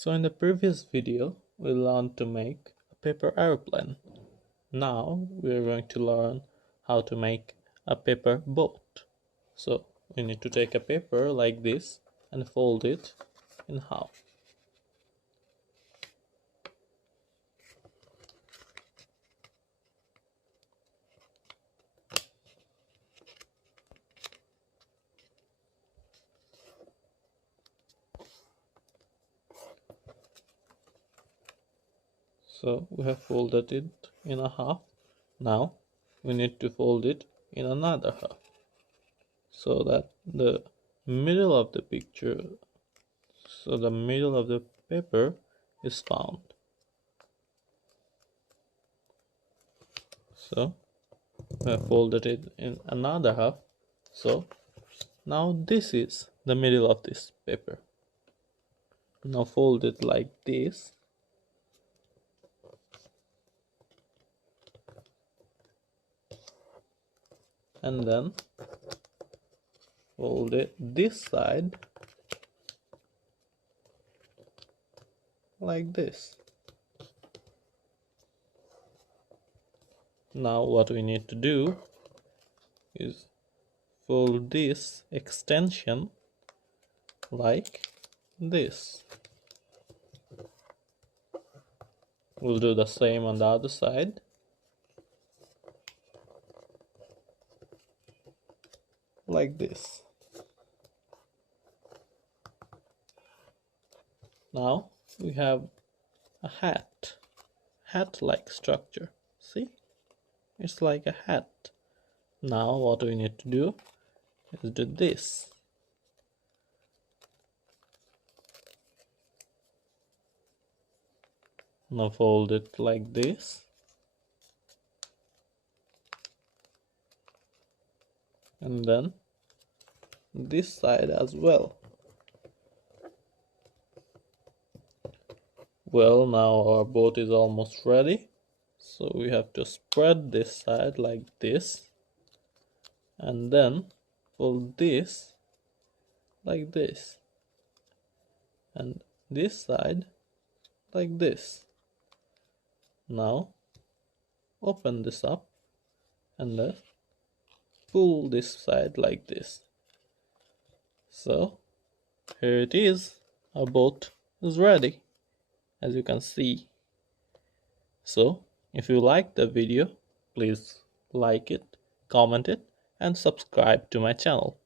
So in the previous video, we learned to make a paper airplane. Now we are going to learn how to make a paper boat. So we need to take a paper like this and fold it in half. So we have folded it in a half. Now we need to fold it in another half so that the middle of the picture, so the middle of the paper is found. So we have folded it in another half. So now this is the middle of this paper. Now fold it like this. And then fold it this side like this. Now what we need to do is fold this extension like this. We'll do the same on the other side. Like this. Now we have a hat-like structure. See? It's like a hat. Now what we need to do is do this. Now fold it like this. And then this side as well. Well, now our boat is almost ready. So we have to spread this side like this. And then fold this like this. And this side like this. Now open this up and then pull this side like this. So here it is. Our boat is ready, as you can see. So if you like the video, please like it, comment it, and subscribe to my channel.